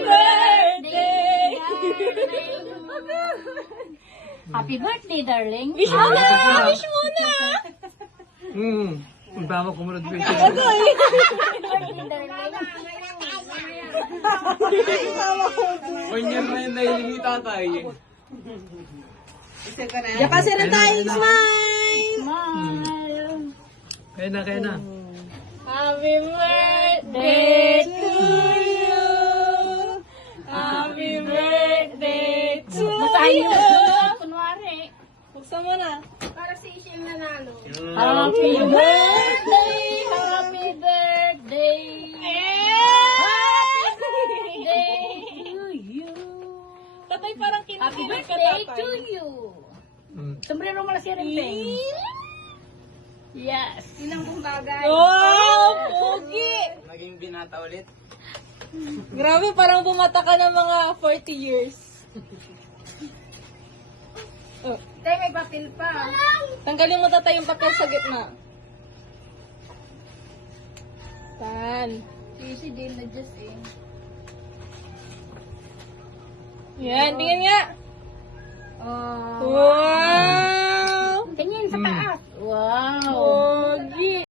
birthday! Happy birthday, darling. Wish mo na! Wish mo na! Baka kumunod pa Agoy! Uy, yan na yung nahiling ni tatay. Yakasin na tayo, smile! Smile. Kaya na. Happy birthday to you! Happy birthday to Basahin you! mo. Kunwari. Buksan mo na. Happy birthday! Happy birthday! Happy birthday to you! Tatay parang Happy kinikilig ka, birthday tatay. to you! Sombrero mo na si Renteng. Yes. Wow! Pogi! Naging binata ulit. Grabe, parang bumata ka ng mga 40 years. Oh. Tay, may papel pa. Tanggalin mo tatay yung papel sa gitna. Tan. Easy din na just eh. Yan, tingin nga. Oh. Wow!